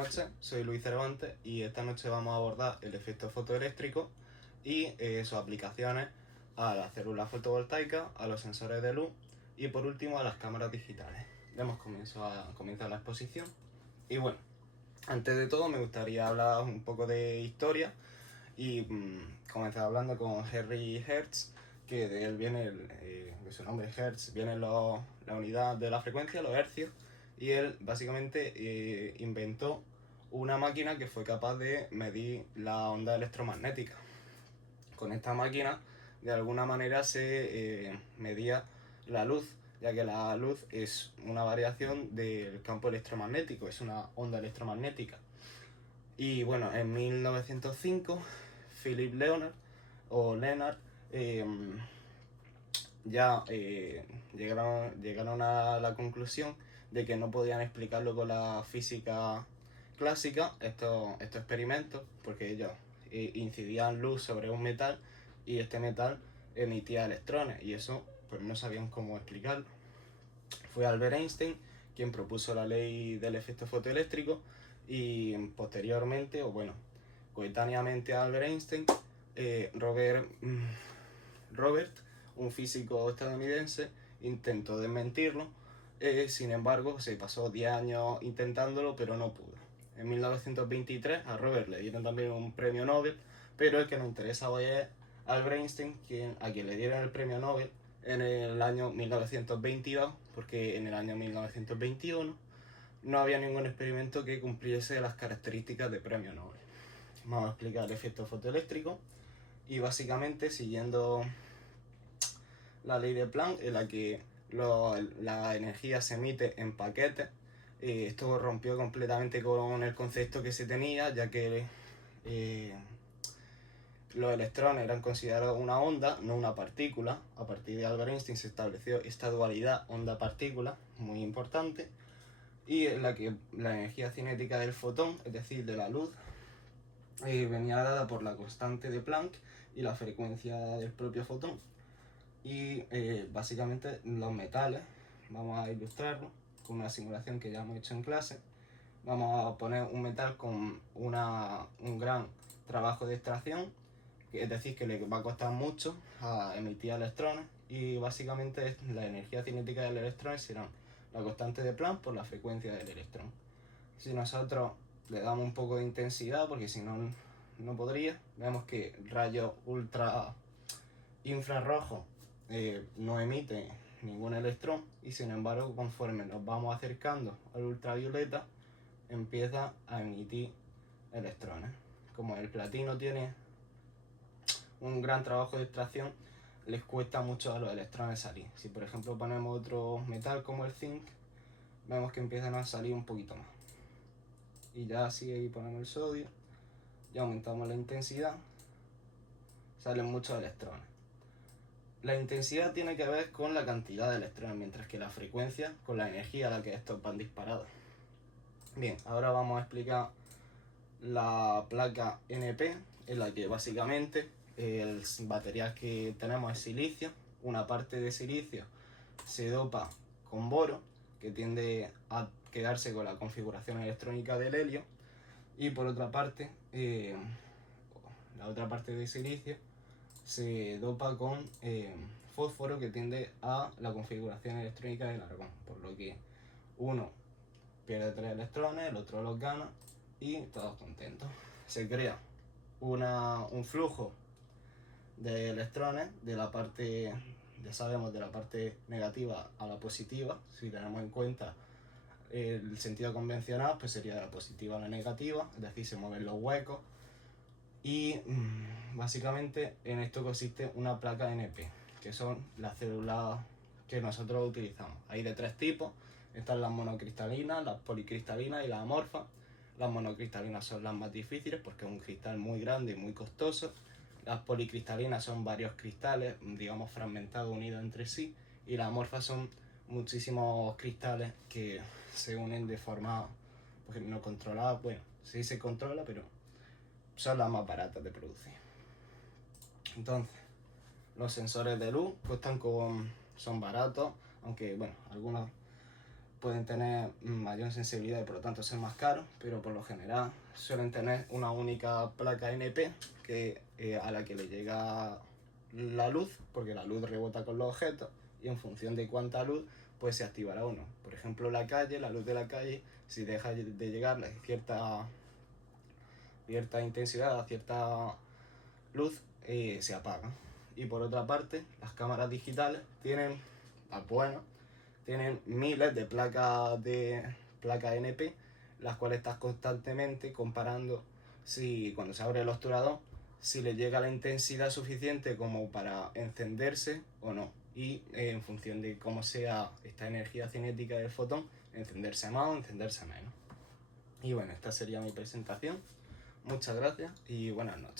noches, soy Luis Cervantes y esta noche vamos a abordar el efecto fotoeléctrico y sus aplicaciones a las células fotovoltaicas, a los sensores de luz y por último a las cámaras digitales. Demos comienzo a comenzar la exposición. Y bueno, antes de todo me gustaría hablar un poco de historia y comenzar hablando con Henry Hertz, que de él viene, de su nombre Hertz, viene la unidad de la frecuencia, los hercios, y él básicamente inventó una máquina que fue capaz de medir la onda electromagnética. Con esta máquina de alguna manera se medía la luz, ya que la luz es una variación del campo electromagnético, es una onda electromagnética. Y bueno, en 1905 Philip Leonard llegaron a la conclusión de que no podían explicarlo con la física clásica, estos experimentos, porque ellos incidían luz sobre un metal y este metal emitía electrones y eso pues no sabían cómo explicarlo. Fue Albert Einstein quien propuso la ley del efecto fotoeléctrico y posteriormente, o bueno, coetáneamente a Albert Einstein, Robert, un físico estadounidense, intentó desmentirlo, sin embargo se pasó 10 años intentándolo pero no pudo. En 1923 a Robert le dieron también un premio Nobel, pero el que nos interesa hoy es Albert Einstein, a quien le dieron el premio Nobel en el año 1922, porque en el año 1921 no había ningún experimento que cumpliese las características de premio Nobel. Vamos a explicar el efecto fotoeléctrico y básicamente siguiendo la ley de Planck, en la que la energía se emite en paquetes. Esto rompió completamente con el concepto que se tenía, ya que los electrones eran considerados una onda, no una partícula. A partir de Albert Einstein se estableció esta dualidad onda-partícula, muy importante, y en la que la energía cinética del fotón, es decir, de la luz, venía dada por la constante de Planck y la frecuencia del propio fotón. Y básicamente los metales, vamos a ilustrarlo con una simulación que ya hemos hecho en clase. Vamos a poner un metal con un gran trabajo de extracción, es decir, que le va a costar mucho a emitir electrones, y básicamente la energía cinética del electrón será la constante de Planck por la frecuencia del electrón. Si nosotros le damos un poco de intensidad, porque si no, no podría, vemos que rayos ultra infrarrojos no emite ningún electrón, y sin embargo conforme nos vamos acercando al ultravioleta empieza a emitir electrones. Como el platino tiene un gran trabajo de extracción, les cuesta mucho a los electrones salir. Si por ejemplo ponemos otro metal como el zinc, vemos que empiezan a salir un poquito más. Y ya así ahí ponemos el sodio, ya aumentamos la intensidad, salen muchos electrones. La intensidad tiene que ver con la cantidad de electrones, mientras que la frecuencia con la energía a la que estos van disparados. Bien, ahora vamos a explicar la placa NP, en la que básicamente el material que tenemos es silicio. Una parte de silicio se dopa con boro, que tiende a quedarse con la configuración electrónica del helio, y por otra parte, la otra parte de silicio se dopa con fósforo, que tiende a la configuración electrónica del argón, por lo que uno pierde 3 electrones, el otro los gana y todos contentos. Se crea un flujo de electrones de la parte, ya sabemos, de la parte negativa a la positiva. Si tenemos en cuenta el sentido convencional, pues sería de la positiva a la negativa, es decir, se mueven los huecos. Y básicamente en esto consiste una placa NP, que son las células que nosotros utilizamos. Hay de 3 tipos: están las monocristalinas, las policristalinas y las amorfas. Las monocristalinas son las más difíciles porque es un cristal muy grande y muy costoso. Las policristalinas son varios cristales, digamos, fragmentados, unidos entre sí, y las amorfas son muchísimos cristales que se unen de forma pues, no controlada. Bueno, sí se controla, pero son las más baratas de producir. Entonces, los sensores de luz son baratos, aunque bueno, algunos pueden tener mayor sensibilidad y por lo tanto ser más caros, pero por lo general suelen tener una única placa NP a la que le llega la luz, porque la luz rebota con los objetos y en función de cuánta luz pues se activará o no. Por ejemplo, la luz de la calle, si deja de llegarle cierta intensidad, a cierta luz, se apaga. Y por otra parte, las cámaras digitales tienen, las buenas, tienen miles de placas NP, las cuales estás constantemente comparando si cuando se abre el obturador, si le llega la intensidad suficiente como para encenderse o no. Y en función de cómo sea esta energía cinética del fotón, encenderse más o encenderse menos. Y bueno, esta sería mi presentación. Muchas gracias y buenas noches.